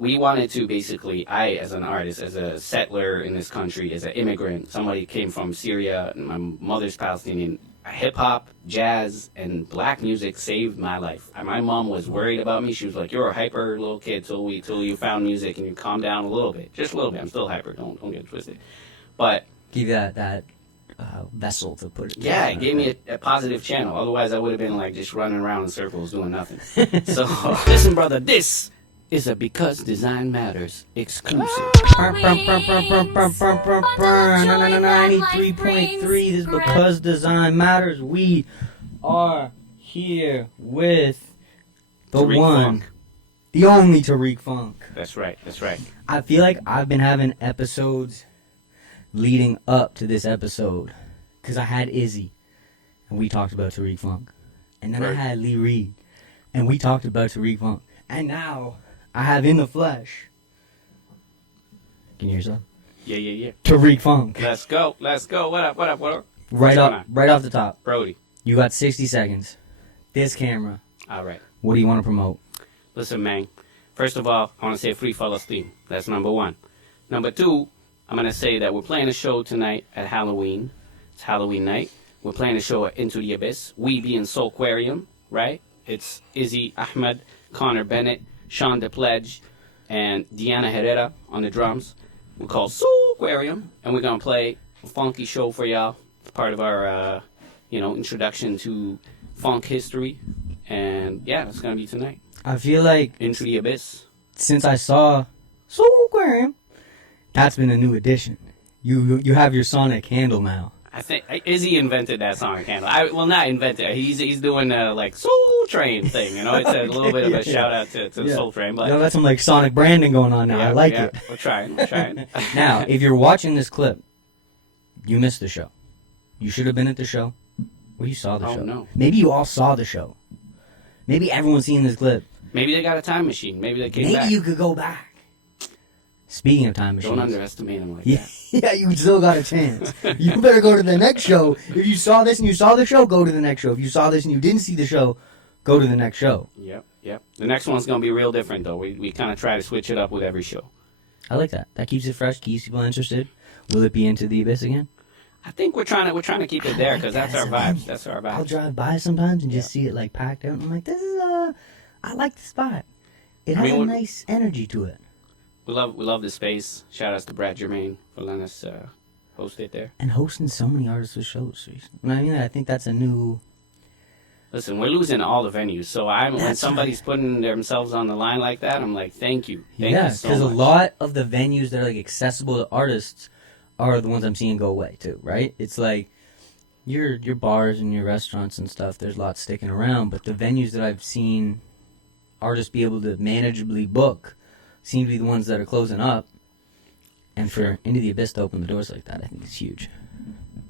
we wanted to basically, I, as an artist, as a settler in this country, as an immigrant, somebody came from Syria, and my mother's Palestinian, hip-hop, jazz, and black music saved my life. My mom was worried about me. She was like, you're a hyper little kid till you found music and you calm down a little bit. Just a little bit. I'm still hyper. Don't get it twisted. But give you that vessel to put it. Yeah, it gave me a positive channel. Otherwise, I would have been like just running around in circles doing nothing. So, listen, brother, this is a Because Design Matters exclusive. 93.3. This is Because Design Matters. We are here with the Tarek one, Funk. the only Tarek Funk. That's right. That's right. I feel like I've been having episodes leading up to this episode because I had Izzy and we talked about Tarek Funk, and then I had Lee Reed and we talked about Tarek Funk, and now I have in the flesh. Can you hear yourself? Yeah. Tarek Funk. Let's go. What up? Right off the top. Brody. You got 60 seconds. This camera. All right. What do you want to promote? Listen, man. First of all, I want to say Free Palestine. That's number one. Number two, I'm going to say that we're playing a show tonight at Halloween. It's Halloween night. We're playing a show at Into the Abyss. We being Soulaquarium, right? It's Izzy, Ahmed, Connor Bennett, Sean DePledge, and Deanna Herrera on the drums. We're called Soulaquarium, and we're going to play a funky show for y'all. It's part of our, introduction to funk history. And, yeah, that's going to be tonight. I feel like Into the Abyss. Since I saw Soulaquarium, that's been a new addition. You have your sonic handle now. I think Izzy invented that sonic handle. Not invented. He's doing like Soul Train thing. It's a little bit of a shout out to the Soul Train. But that's some like sonic branding going on now. I like it. We're trying. Now, if you're watching this clip, you missed the show. You should have been at the show. Well, you saw the show. No. Maybe you all saw the show. Maybe everyone's seen this clip. Maybe they got a time machine. Maybe they came back. Maybe you could go back. Speaking of time machines. Don't underestimate them like that. Yeah, you still got a chance. You better go to the next show. If you saw this and you saw the show, go to the next show. If you saw this and you didn't see the show, go to the next show. Yep. The next one's going to be real different, though. We kind of try to switch it up with every show. I like that. That keeps it fresh, keeps people interested. Will it be Into the Abyss again? I think we're trying to keep it there because that's our vibes. That's our vibes. I'll drive by sometimes and just see it like packed out. And I'm like, I like the spot. It has a nice energy to it. We love the space. Shout outs to Brad Germain for letting us host it there. And hosting so many artists with shows. I think that's a new... Listen, we're losing all the venues. So when somebody's putting themselves on the line like that, I'm like, thank you. Thank you so much. Because a lot of the venues that are like accessible to artists are the ones I'm seeing go away too, right? It's like your bars and your restaurants and stuff, there's lots sticking around. But the venues that I've seen artists be able to manageably book seem to be the ones that are closing up, and for Into the Abyss to open the doors like that, I think is huge.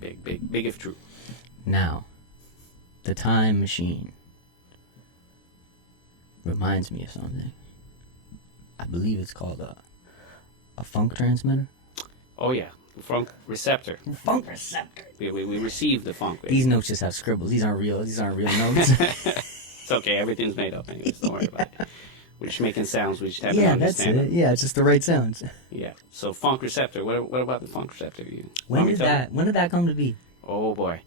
Big if true. Now, the time machine reminds me of something. I believe it's called a funk transmitter. Oh yeah, funk receptor. Funk receptor. We receive the funk. These notes just have scribbles. These aren't real notes. It's okay. Everything's made up anyways. Don't worry about it. We're just making sounds. We just haven't understand that's it. Yeah, it's just the right sounds. Yeah. So funk receptor. What about the funk receptor? When did that come to be? Oh boy,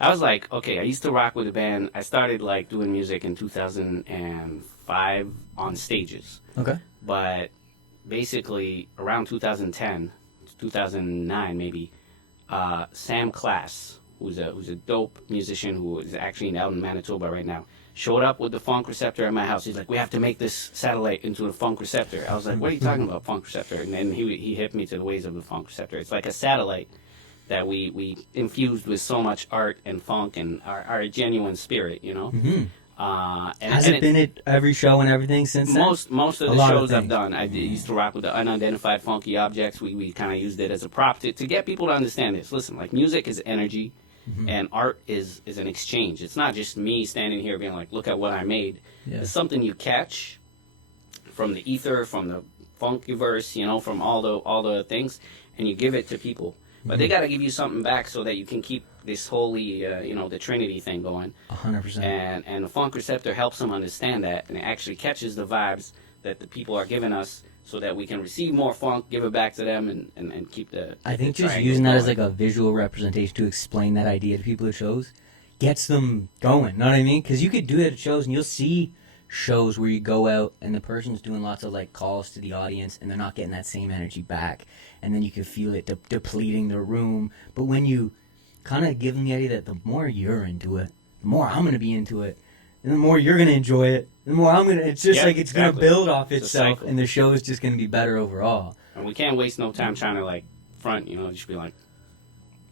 I was like, okay. I used to rock with a band. I started like doing music in 2005 on stages. Okay. But basically around 2010, 2009 maybe, Sam Class, who's a dope musician who is actually out in Manitoba right now, showed up with the funk receptor at my house. He's like, we have to make this satellite into a funk receptor. I was like, what are you talking about, funk receptor? And then he hit me to the ways of the funk receptor. It's like a satellite that we infused with so much art and funk and our genuine spirit, Mm-hmm. And has it been at every show and everything since then? Most of the shows I've done, I used to rock with the unidentified funky objects. We kind of used it as a prop to get people to understand this. Listen, like music is energy. Mm-hmm. And art is an exchange. It's not just me standing here being like, look at what I made. Yeah. It's something you catch from the ether, from the funkyverse, from all the things, and you give it to people. But mm-hmm. They got to give you something back so that you can keep this holy, the Trinity thing going. 100%. And the funk receptor helps them understand that, and it actually catches the vibes that the people are giving us, so that we can receive more funk, give it back to them, and keep the. I think the just triangle using that going. as like a visual representation to explain that idea to people at shows gets them going. Know what I mean? Because you could do it at shows, and you'll see shows where you go out and the person's doing lots of like calls to the audience, and they're not getting that same energy back, and then you can feel it depleting the room. But when you kind of give them the idea that the more you're into it, the more I'm going to be into it, and the more you're going to enjoy it, the more I'm going to. It's just Yeah, like it's going to exactly. build off It's a itself, cycle. and the show is just going to be better overall. And we can't waste no time trying to like front, just be like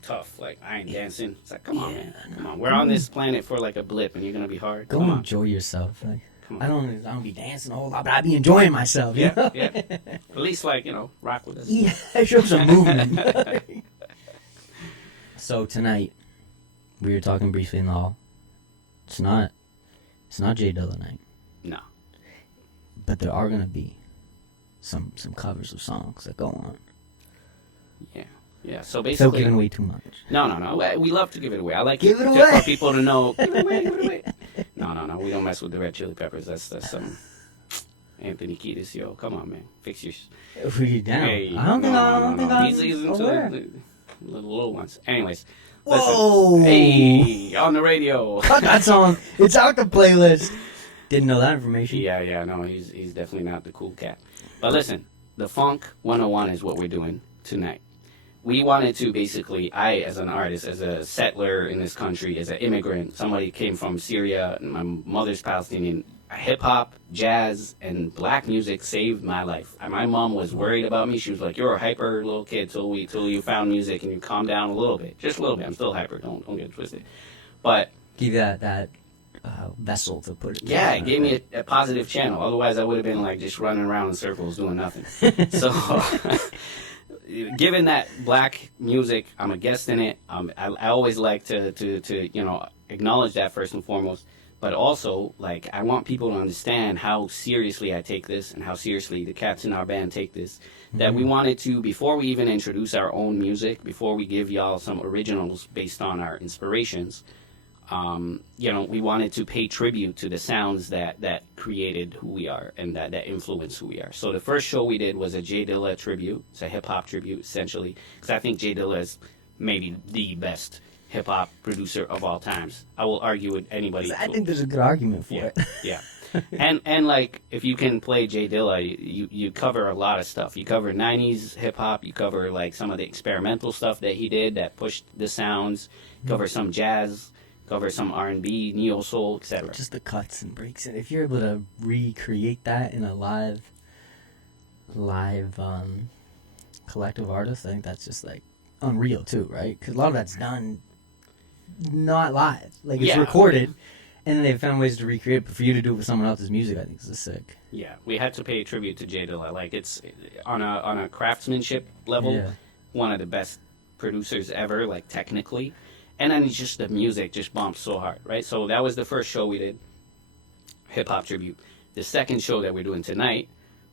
tough, like I ain't dancing. It's like, come on, man, come on. We're on this planet for like a blip, and you're gonna be hard. Go Come on. enjoy yourself. Like, Come on. I don't be dancing a whole lot, but I be enjoying myself. You Yeah, know? yeah. At least like rock with us. Yeah, show some movement. So tonight, we were talking briefly in the hall. It's not Jay Dilla night, No. but there are gonna be some covers of songs that go on. Yeah. So Without basically, giving away too much. No. We love to give it away. I like Give it just away. for people to know. Give it away. No. We don't mess with the Red Chili Peppers. That's some Anthony Kiedis. Yo, come on, man. Fix your. If we down, Hey, I don't think I'm He's into aware. the little ones. Anyways. Whoa! Listen. Hey, on the radio. Cut that song. It's out the playlist. Didn't know that information. Yeah, no, he's definitely not the cool cat. But listen, the Funk 101 is what we're doing tonight. We wanted to basically, I as an artist, as a settler in this country, as an immigrant, somebody came from Syria, and my mother's Palestinian, hip-hop, jazz, and black music saved my life. My mom was worried about me. She was like, you're a hyper little kid till you found music and you calm down a little bit. Just a little bit. I'm still hyper. Don't get it twisted. But Give you that vessel to put it. yeah, down. it gave me a positive channel. Otherwise, I would have been like just running around in circles doing nothing. So, given that black music, I'm a guest in it. I always like to acknowledge that first and foremost. But also, like, I want people to understand how seriously I take this and how seriously the cats in our band take this. That we wanted to, before we even introduce our own music, before we give y'all some originals based on our inspirations, we wanted to pay tribute to the sounds that created who we are and that influenced who we are. So the first show we did was a Jay Dilla tribute. It's a hip-hop tribute, essentially, because I think Jay Dilla is maybe the best hip-hop producer of all times. I will argue with anybody. I think there's a good argument for it. Yeah. And like, if you can play Jay Dilla, you cover a lot of stuff. You cover 90s hip-hop. You cover, like, some of the experimental stuff that he did that pushed the sounds. Cover some jazz. Cover some R&B, neo-soul, etc. Just the cuts and breaks. And if you're able to recreate that in a live collective artist, I think that's just, like, unreal, too, right? Because a lot of that's done not live. Like, it's recorded, and then they've found ways to recreate it. But for you to do it with someone else's music, I think is sick. Yeah, we had to pay tribute to Jay Dilla. Like, it's on a craftsmanship level, one of the best producers ever, like, technically. And then it's just the music just bumps so hard, right? So that was the first show we did, hip-hop tribute. The second show that we're doing tonight,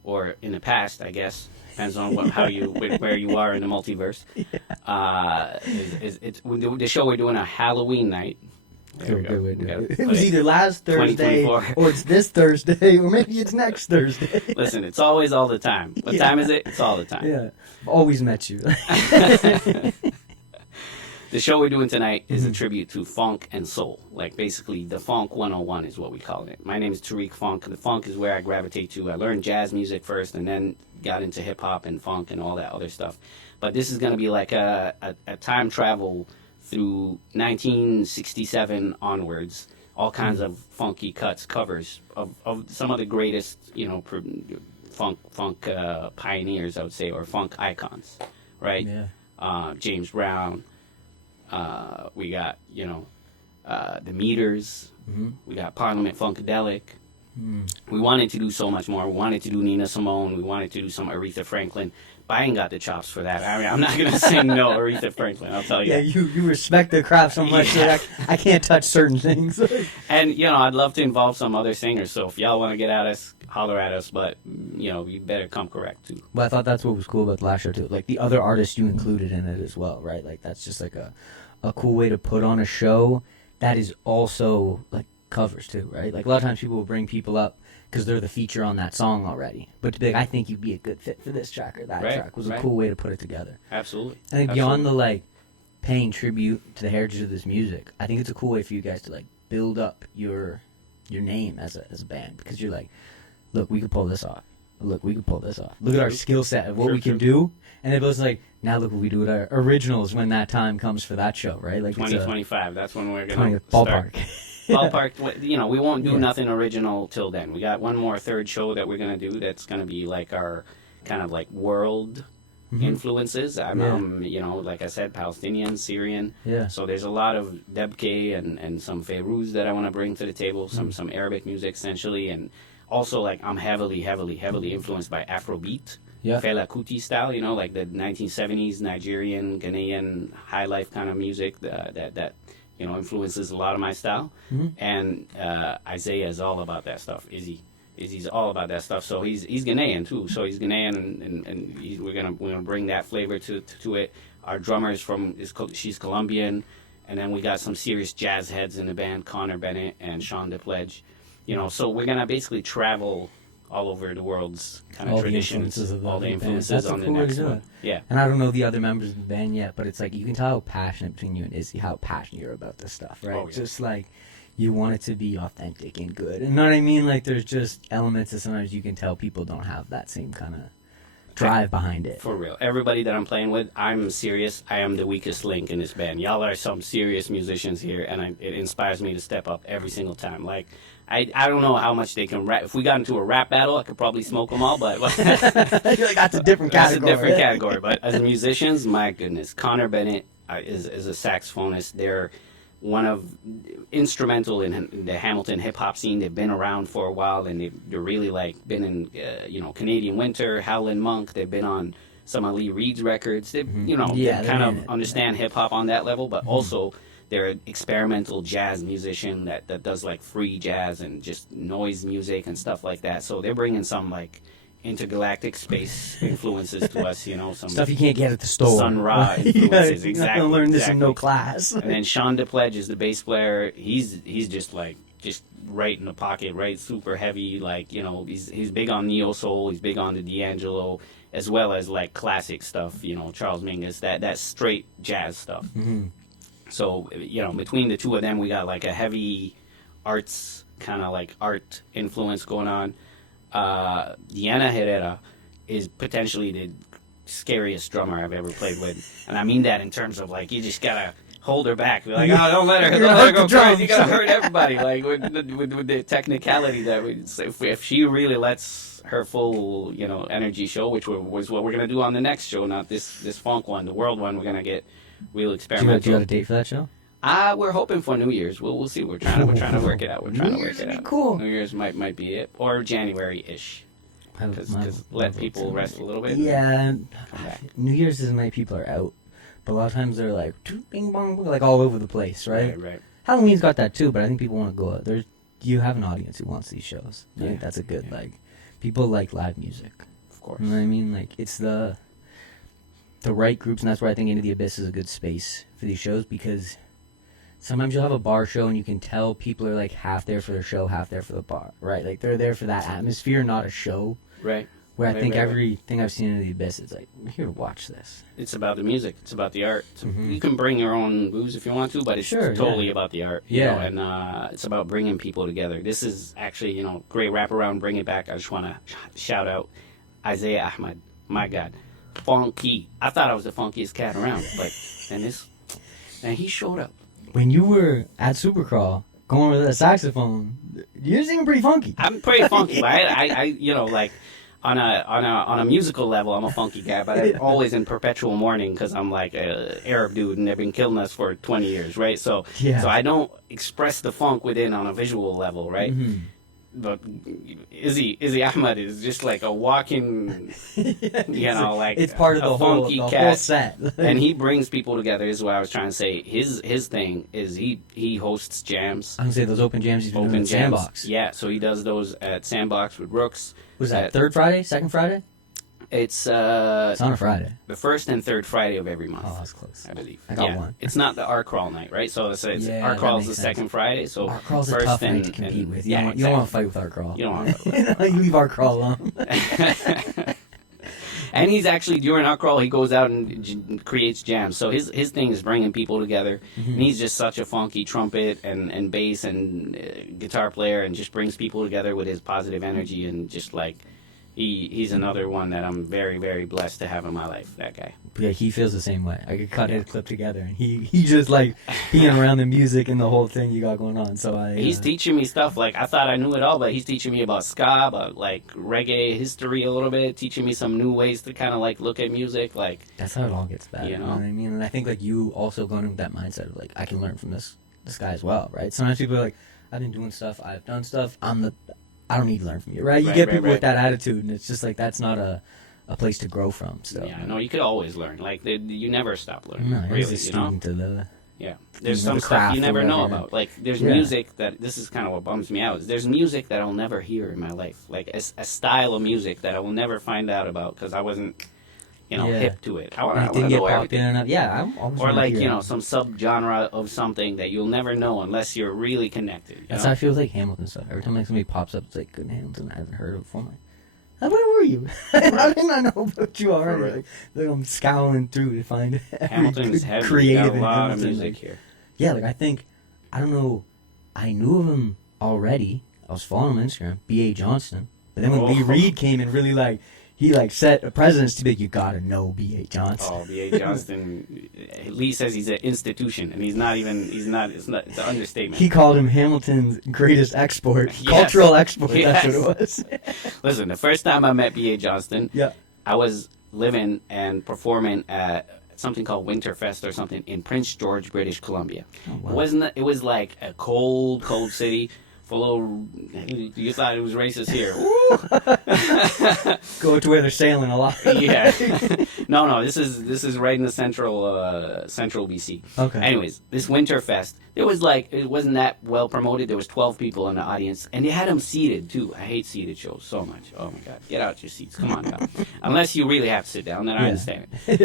or in the past, I guess, depends on where you are in the multiverse, it's the show we're doing a Halloween night. There we go. It was either last Thursday, 2024. or it's this Thursday, or maybe it's next Thursday. Listen, it's always all the time. What time is it? It's all the time. Yeah, I've always met you. The show we're doing tonight is a tribute to funk and soul. Like, basically, the Funk 101 is what we call it. My name is Tarek Funk. The funk is where I gravitate to. I learned jazz music first and then got into hip-hop and funk and all that other stuff. But this is going to be like a time travel through 1967 onwards. All kinds of funky cuts, covers of some of the greatest, funk pioneers, I would say, or funk icons, right? Yeah. James Brown. We got, the Meters. Mm-hmm. We got Parliament Funkadelic. We wanted to do so much more. We wanted to do Nina Simone. We wanted to do some Aretha Franklin. But I ain't got the chops for that. I mean, I'm not going to sing no Aretha Franklin, I'll tell you. Yeah, you respect the craft so much that I can't touch certain things. And, I'd love to involve some other singers. So if y'all want to get at us, holler at us. But, you better come correct, too. But I thought that's what was cool about the last show, too. Like, the other artists you included in it as well, right? Like, that's just like a cool way to put on a show that is also, like, covers, too, right? Like, a lot of times people will bring people up because they're the feature on that song already. But to be like, I think you'd be a good fit for this track or that track was a cool way to put it together. Absolutely. I think beyond the like paying tribute to the heritage of this music, I think it's a cool way for you guys to like build up your name as a band, because you're like, look, we could pull this off. Look, we could pull this off. Look at our skill set of what we can do. And it was like, now look what we do with our originals when that time comes for that show, right? Like 2025, that's when we're going to ballpark. Ballpark, you know, we won't do nothing original till then. We got one more third show that we're going to do that's going to be like our kind of like world influences. You know, like I said, Palestinian, Syrian. Yeah. So there's a lot of Debke and some Feyruz that I want to bring to the table, some Arabic music essentially, and also like I'm heavily influenced by Afrobeat. Yeah. Fela Kuti style, you know, like the 1970s Nigerian, Ghanaian high life kind of music that you know, influences a lot of my style. And Isaiah is all about that stuff. Izzy's all about that stuff. So he's Ghanaian too. So he's Ghanaian, and we're gonna bring that flavor to it. Our drummer is she's Colombian, and then we got some serious jazz heads in the band, Connor Bennett and Sean DePledge. You know, so we're gonna basically travel all over the world's kind of traditions, all the influences on the next one. Yeah. And I don't know the other members of the band yet, but it's like you can tell how passionate between you and Izzy, how passionate you're about this stuff, right? Oh, yeah. Just like you want it to be authentic and good. And you know what I mean? Like there's just elements that sometimes you can tell people don't have that same kind of drive behind it. For real. Everybody that I'm playing with, I'm serious. I am the weakest link in this band. Y'all are some serious musicians here, and it inspires me to step up every single time. Like, I don't know how much they can rap. If we got into a rap battle, I could probably smoke them all, but I feel like that's a different category. That's a different category. But as musicians, my goodness, Connor Bennett is a saxophonist. They're one of instrumental in the Hamilton hip hop scene. They've been around for a while, and they're really like been in you know, Canadian Winter, Howlin' Monk. They've been on some of Lee Reed's records. They you know, they kind of understand hip hop on that level, but also they're an experimental jazz musician that does like free jazz and just noise music and stuff like that. So they're bringing some like intergalactic space influences to us, you know, some stuff you can't get at the store. Sun Ra influences. Exactly. You're not gonna learn this in no class. And then Sean DePledge is the bass player. He's just like right in the pocket, right? Super heavy, like, you know, he's big on neo soul. He's big on the D'Angelo, as well as like classic stuff, you know, Charles Mingus, that straight jazz stuff. So, you know, between the two of them, we got like a heavy arts, kind of like art influence going on. Diana Herrera is potentially the scariest drummer I've ever played with. And I mean that in terms of like, you just gotta hold her back. Be like, oh, don't let her go crazy. You gotta hurt everybody. Like with the technicality that if she really lets her full, you know, energy show, which was what we're gonna do on the next show, not this funk one, the world one, we're gonna get real experimental. Do you got a date for that show? We're hoping for New Year's. We'll see. We're trying to work it out. New Year's would be cool. New Year's might be it, or January-ish. Because let people rest a little bit. Yeah, New Year's is the night people are out, but a lot of times they're like bing bong, like all over the place, right? Right. Halloween's got that too, but I think people want to go out. You have an audience who wants these shows. I think that's a good like. People like live music. Of course. You know what I mean? Like it's the right groups, and that's why I think Into the Abyss is a good space for these shows, because sometimes you'll have a bar show and you can tell people are like half there for their show, half there for the bar, right? Like they're there for that atmosphere, not a show. Right. Where I think everything I've seen in the Abyss, it's like, I'm here to watch this. It's about the music. It's about the art. You can bring your own booze if you want to, but it's totally about the art. You know, and it's about bringing people together. This is actually, you know, great wraparound. Bring it back. I just want to shout out Isaiah Ahmad. My God. Funky. I thought I was the funkiest cat around, but and he showed up. When you were at Supercrawl going with a saxophone, you're singing pretty funky. I'm pretty funky, but I you know, like on a musical level, I'm a funky guy, but I'm always in perpetual mourning because I'm like an Arab dude and they've been killing us for 20 years, right? So I don't express the funk within on a visual level, right? But Izzy Ahmad is just like a walking, you know, like it's part of the funky whole cat. set. And he brings people together. Is what I was trying to say. His thing is he hosts jams. I'm gonna say those open jams he's been doing at Sandbox. Yeah, so he does those at Sandbox with Rooks. Was that third Friday, second Friday? It's It's on a Friday. the first and third Friday of every month. Oh, that's close. I believe. I got one. It's not the Art Crawl night, right? So it's Yeah, Art that Crawl's the makes sense. second Friday. So Art Crawl's a first tough and, night to compete with. You yeah, don't want to fight with Art Crawl. You don't want to. You leave Art Crawl alone. And he's actually, during Art Crawl, he goes out and creates jams. So his thing is bringing people together. And he's just such a funky trumpet and bass and guitar player, and just brings people together with his positive energy. And just like, he's another one that I'm very, very blessed to have in my life, that guy. Yeah, he feels the same way. I could cut his clip together, and he just like being around the music and the whole thing you got going on. So He's teaching me stuff. Like, I thought I knew it all, but he's teaching me about ska, about like reggae history a little bit, teaching me some new ways to kind of like look at music. Like, that's how it all gets better. You You know know? what I mean? And I think like you also going in with that mindset of like I can learn from this guy as well, right? Sometimes people are like, I've been doing stuff, I've done stuff, I don't need to learn from you, right? You Right, get right, people with right. that attitude, and it's just like that's not a place to grow from. So yeah, no, you could always learn. Like, you never stop learning. no, he's really, a you know? student to the. Yeah, there's know, some the stuff craft you or never know whatever. about. Like, there's Yeah. music that, this is kind of what bums me out. There's music that I'll never hear in my life. Like, a style of music that I will never find out about because I wasn't, Yeah. hip to it. I When want it to didn't get know popular everything. enough. Yeah, I'm always Or wanna like, hear it. some subgenre of something that you'll never know unless you're really connected. You That's know? how I feel with like Hamilton stuff. Every time like somebody pops up, it's like good Hamilton. I haven't heard of it before. I'm like, where were you? How didn't I know about you already? Right. Like I'm scouring through to find every Hamilton's good heavy. creative Got a in lot of Hamilton. music Like, here. yeah, like I don't know. I knew of him already. I was following him on Instagram, B.A. Johnston. But then when Oh. Lee Reed came and really like, he like set a precedence to be like, you gotta know B.A. Johnston. Oh, B.A. Johnston. Lee says he's an institution, and it's an understatement. He called him Hamilton's greatest export, Yes. cultural export. Yes. That's what it was. Listen, the first time I met B.A. Johnston, Yeah. I was living and performing at something called Winterfest or something in Prince George, British Columbia. Oh, wow. It was like a cold city full of, you thought it was racist here. Go to where they're sailing a lot. Yeah. No, this is right in the central BC. Okay. Anyways, this Winterfest, it wasn't that well promoted. There was 12 people in the audience, and they had them seated too. I hate seated shows so much. Oh my god, get out your seats. Come on now. Unless you really have to sit down, then I Yeah. understand it.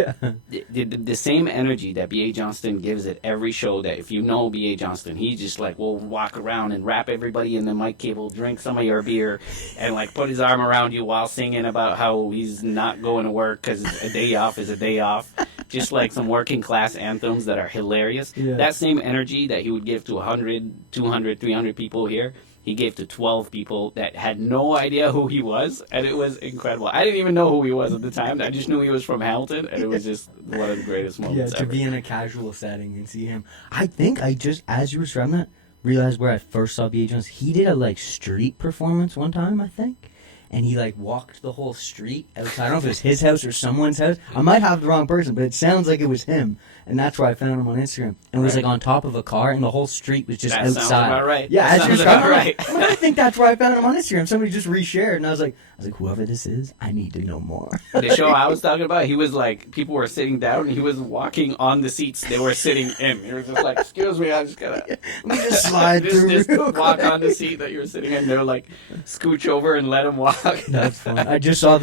Yeah. The same energy that B.A. Johnston gives at every show, that if you know B.A. Johnston, he just like will walk around and wrap everybody in the mic cable, drink some of your beer, and like put his arm around you while singing about how he's not going to work because a day off is a day off. Just like some working class anthems that are hilarious. Yeah. That same energy that he would give to 100, 200, 300 people here, he gave to 12 people that had no idea who he was, and it was incredible. I didn't even know who he was at the time. I just knew he was from Hamilton, and it was just one of the greatest Yeah, moments to ever. be in a casual setting and see him. I think I just, as you were describing that, realized where I first saw B.A. Jones. He did a like street performance one time, I think. And he like walked the whole street outside. I don't know if it was his house or someone's house. I might have the wrong person, but it sounds like it was him. And that's where I found him on Instagram. And it was Right. like on top of a car, and the whole street was just That outside. sounds about right. Yeah, That as you were sounds about describing, right. I'm like, I think that's where I found him on Instagram. Somebody just reshared, and I was like, whoever this is, I need to know more. The show I was talking about, he was like, people were sitting down, and he was walking on the seats they were sitting in. He was just like, excuse me, I just gotta... Let me just slide through Just real walk quick. on the seat that you were sitting in. They're like, scooch over and let him walk. That's fun. I just saw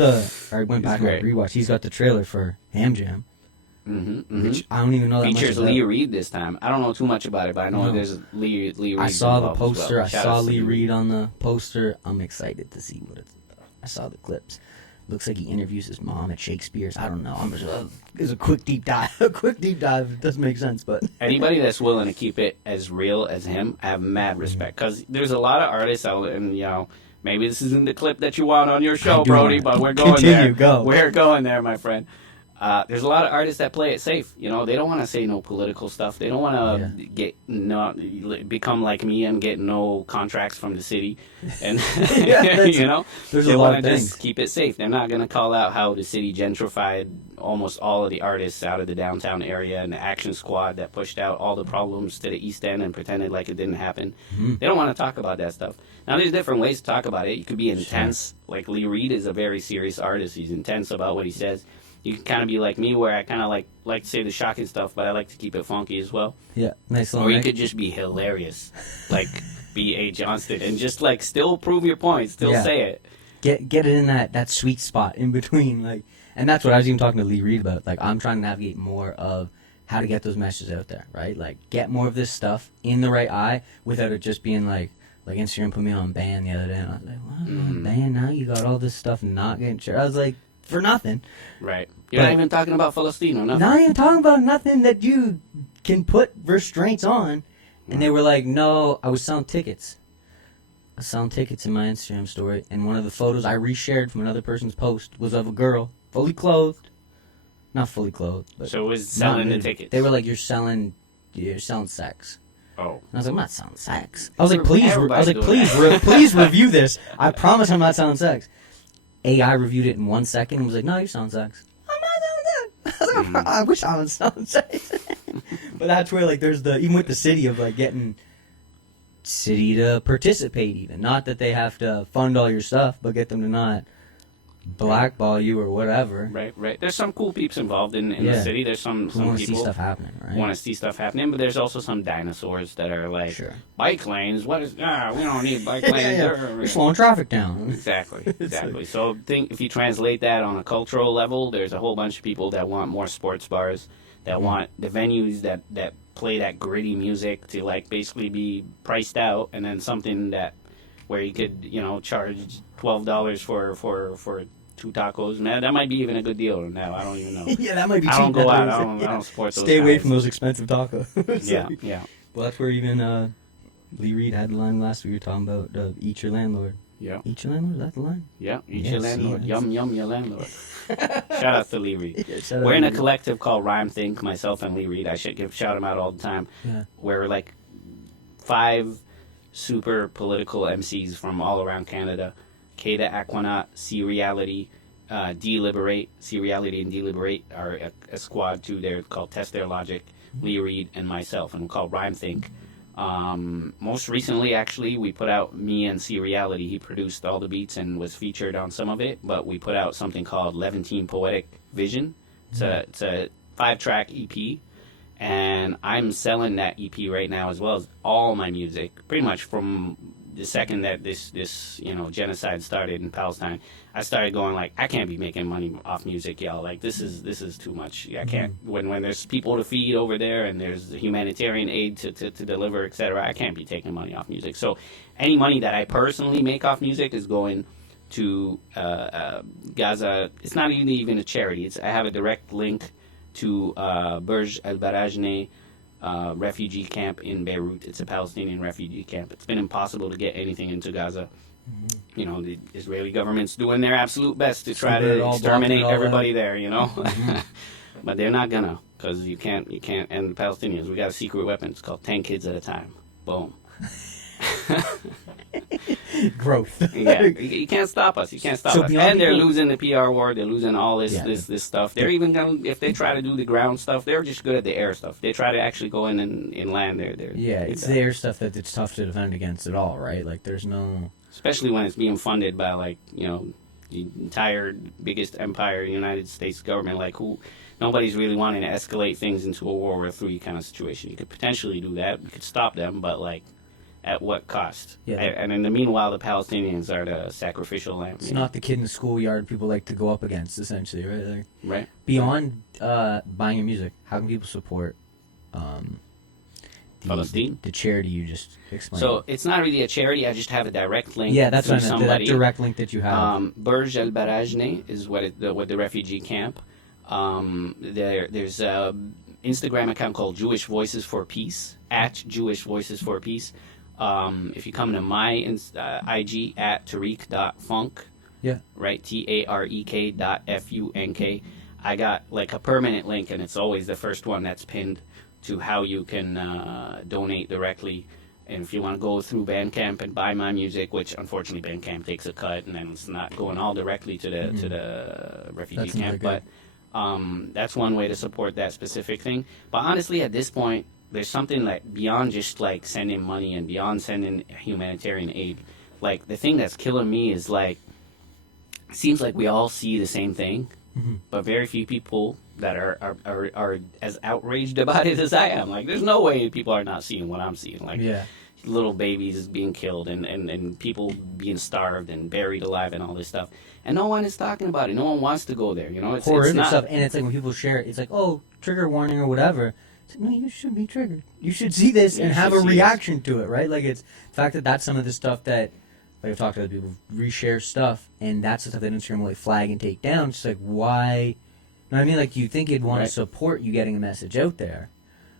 I went back and great. rewatched. He's got the trailer for Ham Jam, which I don't even know that Features much about. Lee Reed this time. I don't know too much about it, but I know No. there's Lee Reed. I saw the involved as poster. well. I Shout saw outs to Lee Reed on the poster. I'm excited to see what it's about. I saw the clips. Looks like he interviews his mom at Shakespeare's. I don't know. I'm just it's a quick deep dive. A quick deep dive. It doesn't make sense, but Anybody that's willing to keep it as real as him, I have mad respect. Because there's a lot of artists out there, and, maybe this isn't the clip that you want on your show, do Brody, want- but we're going Continue, there. go. We're going there, my friend. There's a lot of artists that play it safe. They don't want to say no political stuff. They don't want to become like me and get no contracts from the city. And Yeah, that's- there's they a lot want of to things. just keep it safe. They're not going to call out how the city gentrified almost all of the artists out of the downtown area and the action squad that pushed out all the problems to the East End and pretended like it didn't happen. Mm-hmm. They don't want to talk about that stuff. Now, there's different ways to talk about it. You could be intense. Like Lee Reed is a very serious artist. He's intense about what he says. You can kind of be like me, where I kind of like to say the shocking stuff, but I like to keep it funky as well. yeah, nice little. Or you neck. could just be hilarious, like B.A. Johnston, and just like still prove your point, still Yeah. say it. Get it in that sweet spot in between, like, and that's what I was even talking to Lee Reed about. Like, I'm trying to navigate more of how to get those messages out there, right? Like, get more of this stuff in the right eye without it just being like Instagram put me on ban the other day, and I was like, well, I'm on ban now. You got all this stuff not getting shared. I was like, for nothing. Right. You're not even talking about Palestine or nothing. Not even talking about nothing that you can put restraints on. And they were like, no, I was selling tickets. I was selling tickets in my Instagram story, and one of the photos I reshared from another person's post was of a girl, fully clothed. Not fully clothed, but... So it was selling the tickets. They were like, you're selling sex. Oh. And I was like, I'm not selling sex. I was like, please review this. I promise I'm not selling sex. AI reviewed it in 1 second and was like, no, you're selling sex. I'm not selling sex. I wish I was selling sex. But that's where, like, there's even with the city of, like, getting city to participate even. Not that they have to fund all your stuff, but get them to not blackball you or whatever. Right. There's some cool peeps involved in the city. There's some people want to see stuff happening, right? Want to see stuff happening, but there's also some dinosaurs that are like, bike lanes. What is? We don't need bike lanes. We're slowing traffic down. Exactly. So if you translate that on a cultural level, there's a whole bunch of people that want more sports bars, that want the venues that play that gritty music to like basically be priced out, and then something where you could charge $12 for 2 tacos. Man, that might be even a good deal now. I don't even know. Yeah, that might be cheap. I don't go out. I don't support those. Stay away from those expensive tacos. Yeah. Well, that's where even Lee Reed had the line last week. We were talking about eat your landlord. Yeah. Eat your landlord? Is that the line? Yeah. Eat your landlord. Yum, your landlord. Shout out to Lee Reed. Yeah, we're in a collective called Rhyme Think, myself and Lee Reed. I should shout him out all the time. Yeah. We're like 5 super political MCs from all around Canada. Keda Aquanaut, See Reality, Deliberate. See Reality and Deliberate are a squad too. They're called Test Their Logic, Lee Reed, and myself, and we're called Rhyme Think. Most recently, actually, we put out me and See Reality. He produced all the beats and was featured on some of it, but we put out something called Levantine Poetic Vision. It's a 5-track EP, and I'm selling that EP right now as well as all my music, pretty much from the second that this genocide started in Palestine. I started going like, I can't be making money off music, y'all. Like this is too much. I can't. When there's people to feed over there and there's humanitarian aid to deliver, etc. I can't be taking money off music. So any money that I personally make off music is going to Gaza. It's not even a charity. I have a direct link to Burj Al Barajne refugee camp in Beirut. It's a Palestinian refugee camp. It's been impossible to get anything into Gaza. The Israeli government's doing their absolute best to try to exterminate everybody there, But they're not gonna, because you can't end the Palestinians. We got a secret weapon. It's called 10 kids at a time. Boom. Growth. Yeah, you can't stop us. And they're losing the PR war. They're losing all this stuff. They're even gonna, if they try to do the ground stuff, they're just good at the air stuff. They try to actually go in and land there. It's the air stuff that it's tough to defend against at all, right? Like there's no, especially when it's being funded by like the entire biggest empire, United States government. Like nobody's really wanting to escalate things into a World War III kind of situation. You could potentially do that. You could stop them, but like, at what cost? Yeah. And in the meanwhile, the Palestinians are the sacrificial lamb. It's not the kid in the schoolyard people like to go up against, essentially, right? Like, right. Beyond buying your music, how can people support Palestine? The charity you just explained. So it's not really a charity. I just have a direct link. Yeah, that's through what I meant. somebody. That direct link that you have. Burj Al Barajne is what the refugee camp. There's a Instagram account called Jewish Voices for Peace, at Jewish Voices for Peace. If you come to my IG at Tarek.Funk, right, TAREK.FUNK, I got like a permanent link, and it's always the first one that's pinned to how you can donate directly. And if you want to go through Bandcamp and buy my music, which unfortunately Bandcamp takes a cut, and then it's not going all directly to the refugee camp, but that's one way to support that specific thing. But honestly, at this point, there's something like beyond just like sending money and beyond sending humanitarian aid. Like the thing that's killing me is like, it seems like we all see the same thing, but very few people that are as outraged about it as I am. Like there's no way people are not seeing what I'm seeing. Like little babies being killed and people being starved and buried alive and all this stuff. And no one is talking about it. No one wants to go there. You know, it's horrific not stuff. And it's like when people share it, it's like, oh, trigger warning or whatever. It's like, no, you should be triggered. You should see this and have a reaction to it, right? Like, it's the fact that that's some of the stuff that, like, I've talked to other people, reshare stuff, and that's the stuff that Instagram will like, flag and take down. It's like, why? You know what I mean? Like, you think it'd want to support you getting a message out there,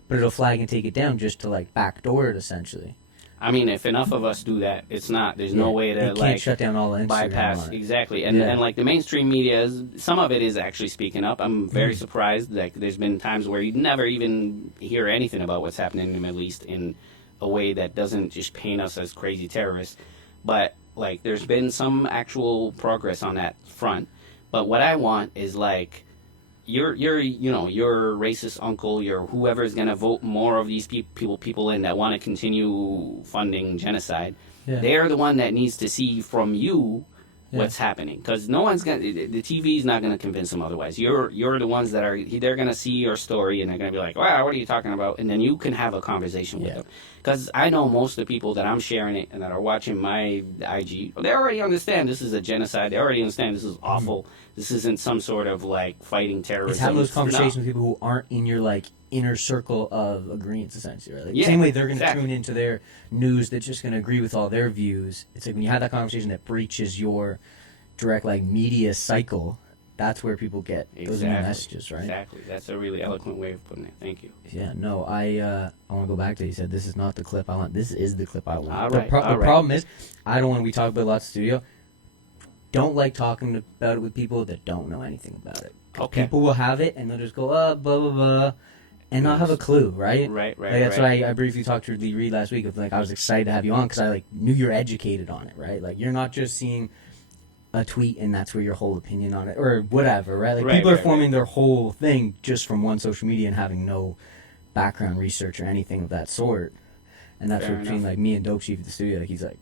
but it'll flag and take it down just to, like, backdoor it, essentially. I mean, if enough of us do that, it's not. There's no way to can't shut down all Instagram bypass exactly. And like the mainstream media, some of it is actually speaking up. I'm very surprised. Like there's been times where you never even hear anything about what's happening in the Middle East in a way that doesn't just paint us as crazy terrorists. But like there's been some actual progress on that front. But what I want is like your racist uncle, your whoever is going to vote more of these people in that want to continue funding genocide. Yeah. They're the one that needs to see from you what's happening, because no one's going. The TV is not going to convince them otherwise. You're the ones that are. They're going to see your story and they're going to be like, "Wow, what are you talking about?" And then you can have a conversation with them. Because I know most of the people that I'm sharing it and that are watching my IG, they already understand this is a genocide. They already understand this is awful. Mm-hmm. This isn't some sort of like fighting terrorism. It's having those conversations with people who aren't in your like inner circle of agreements, essentially. Right? Like, same way they're going to tune into their news that's just going to agree with all their views. It's like when you have that conversation that breaches your direct like media cycle, that's where people get those new messages, right? Exactly. That's a really eloquent way of putting it. Thank you. Yeah. No, I want to go back to. You said this is not the clip I want. This is the clip I want. All the right. Problem is, I don't want. We talk about a lot in the studio. Don't like talking about it with people that don't know anything about it. Okay. People will have it and they'll just go, blah, blah, blah, and not have a clue, right? Right. Like, that's why I briefly talked to Lee Reed last week. Of like, I was excited to have you on because I like knew you're educated on it, right? Like, you're not just seeing a tweet and that's where your whole opinion on it, or whatever, right? Like, people are forming their whole thing just from one social media and having no background research or anything of that sort. And that's where between like me and Dope Chief at the studio, like, he's like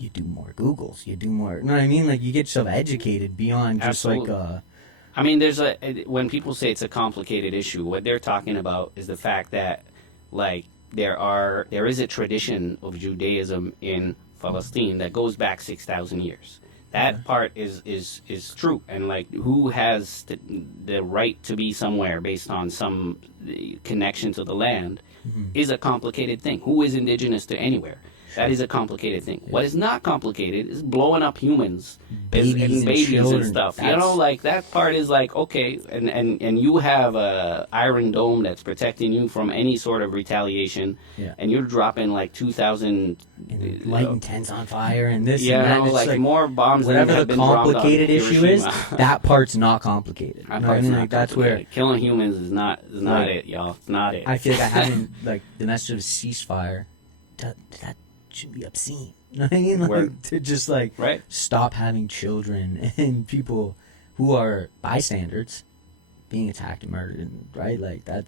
you do more Googles, you do more, you know what I mean? Like, you get yourself educated beyond just like I mean, when people say it's a complicated issue, what they're talking about is the fact that like there is a tradition of Judaism in Palestine that goes back 6,000 years. That part is true, and like who has the right to be somewhere based on some connection to the land is a complicated thing. Who is indigenous to anywhere? That is a complicated thing. What is not complicated is blowing up humans, babies and stuff. You know, like that part is like, okay, and you have a Iron Dome that's protecting you from any sort of retaliation, and you're dropping like 2,000 lighting tents on fire and this and that. Like like more bombs. Whatever the complicated issue is, that part's not complicated. That part's not that's where killing humans is not it, y'all. It's not it. I feel like having like the message of ceasefire. That should be obscene. You know what I mean? Like, to just like stop having children and people who are bystanders being attacked and murdered, and like that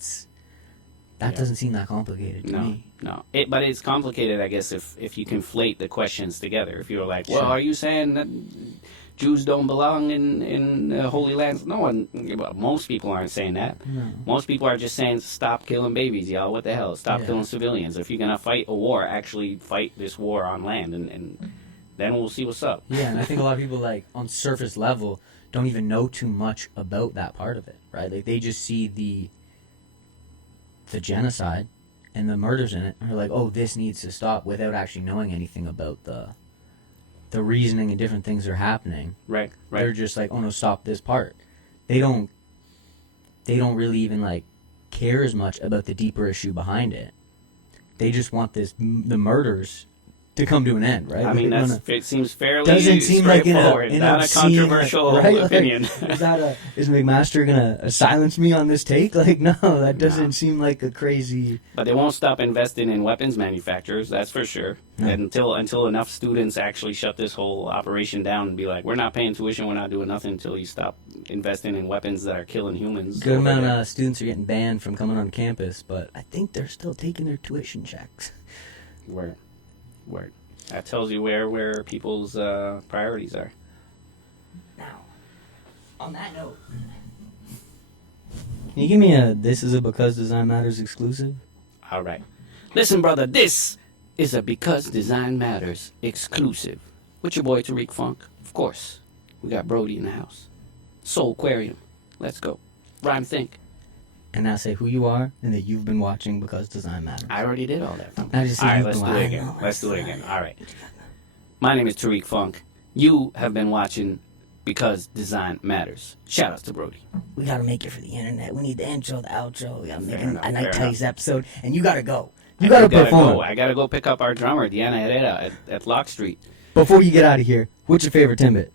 doesn't seem that complicated to me. No, but it's complicated, I guess, if you conflate the questions together. If you're like, well, are you saying that Jews don't belong in holy lands? No one. Well, most people aren't saying that. No. Most people are just saying, stop killing babies, y'all. What the hell? Stop killing civilians. If you're gonna fight a war, actually fight this war on land, and then we'll see what's up. Yeah, and I think a lot of people, like, on surface level, don't even know too much about that part of it, right? Like, they just see the genocide and the murders in it, and they're like, oh, this needs to stop, without actually knowing anything about the reasoning and different things that are happening. Right. They're just like, oh no, stop this part. They don't really even like care as much about the deeper issue behind it. They just want the murders to come to an end, right? I mean, it seems fairly doesn't seem like not a controversial opinion. Like, is McMaster gonna silence me on this take? Like, no, that doesn't seem like a crazy. But they won't stop investing in weapons manufacturers, that's for sure. No. Until enough students actually shut this whole operation down and be like, we're not paying tuition, we're not doing nothing until you stop investing in weapons that are killing humans. Good amount of students are getting banned from coming on campus, but I think they're still taking their tuition checks. Word. That tells you where people's priorities are. Now, on that note, can you give me this is a Because Design Matters exclusive? All right. Listen, brother, this is a Because Design Matters exclusive. With your boy Tarek Funk. Of course, we got Brody in the house. Soulaquarium. Let's go. Rhyme think. And now say who you are and that you've been watching Because Design Matters. I already did all that. I just All right, you've let's been do it watching. again. Let's do it again. All right. My name is Tarek Funk. You have been watching Because Design Matters. Shout out to Brody. We gotta make it for the internet. We need the intro, the outro. We gotta make Fair enough, a fair Night Tights enough. episode. And you gotta go. You gotta perform. Go. I gotta go pick up our drummer, Deanna Herrera, at Lock Street. Before you get out of here, what's your favorite Timbit?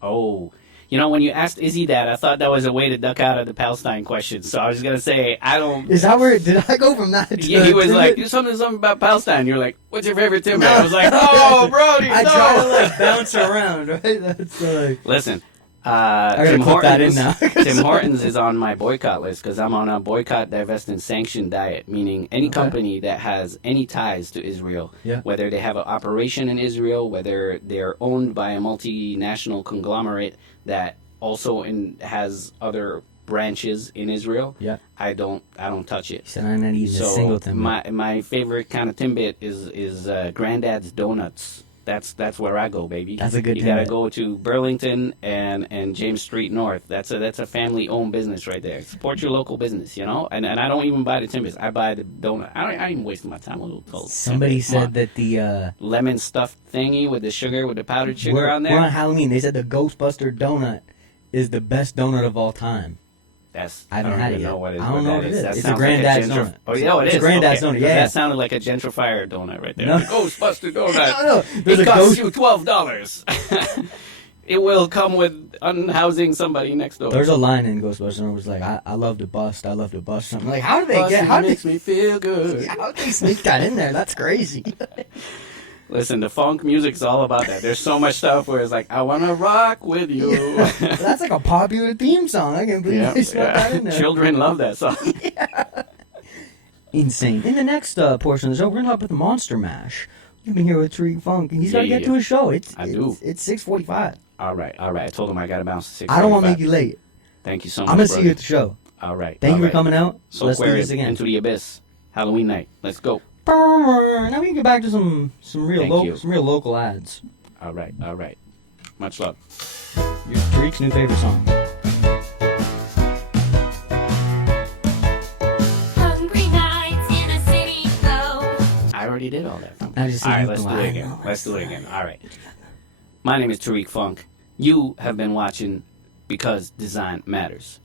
Oh. You know, when you asked Izzy that, I thought that was a way to duck out of the Palestine question. So I was going to say, I don't... Is that where... Did I go from that to... Yeah, he was Timbit? like, do something about Palestine. You're like, what's your favorite Timber? I was like, oh, Brody, I no. try to, like, bounce around, right? That's like... Listen, I gotta Tim clip that in Hortons, now. Tim Hortons is on my boycott list because I'm on a boycott, divest, and sanction diet, meaning any company that has any ties to Israel, Yeah. whether they have an operation in Israel, whether they're owned by a multinational conglomerate that also has other branches in Israel, Yeah. I don't touch it. He said I'm not eating a single Timbit. my favorite kind of Timbit is Granddad's Donuts. That's where I go, baby. That's a good You gotta Timbit. go to Burlington and James Street North. That's a family owned business right there. Support your local business, you know. And I don't even buy the Timbits. I buy the donut. I ain't even wasting my time with little cold. Somebody Timbit. Come said on. that the... Lemon stuffed thingy with the sugar, with the powdered sugar we're on there. on Halloween. They said the Ghostbuster donut is the best donut of all time. I haven't don't had even it yet. know what it is. I don't know what it is. That It's a sounds Granddad's like donut. Oh, yeah, it It's is. a Granddad's Okay. donut, yeah. That sounded like a gentrifier donut right there. No. The Ghostbuster donut. No. There's It a costs ghost. you $12. It will come with unhousing somebody next door. There's a line in Ghostbusters and it was like, I love to bust. I love to bust. I'm like, how did they Busting get? How did makes me feel good. how did they sneak that in there? That's crazy. Listen, the funk music's all about that. There's so much stuff where it's like, I want to rock with you. That's like a popular theme song. I can't believe Yeah, they snuck that in there. Children love that song. Insane. In the next portion of the show, we're gonna talk about the Monster Mash. You've been here with Tarek Funk, and he's got to Yeah, get to his show. I do. It's 6:45. All right. I told him I got to bounce to 6. I don't want to make you late. Thank you so much, I'm gonna see you brother. at the show. All right. Thank all you for right. coming out. So Let's do this again. Into the Abyss. Halloween night. Let's go. Now we can get back to some real Thank you. local ads. All right. Much love. Your Tarek's new favorite song. Hungry nights in a city glow. I already did all that. I just All right, said let's you do can it lie. again. No, Let's do it again. All right. My name is Tarek Funk. You have been watching Because Design Matters.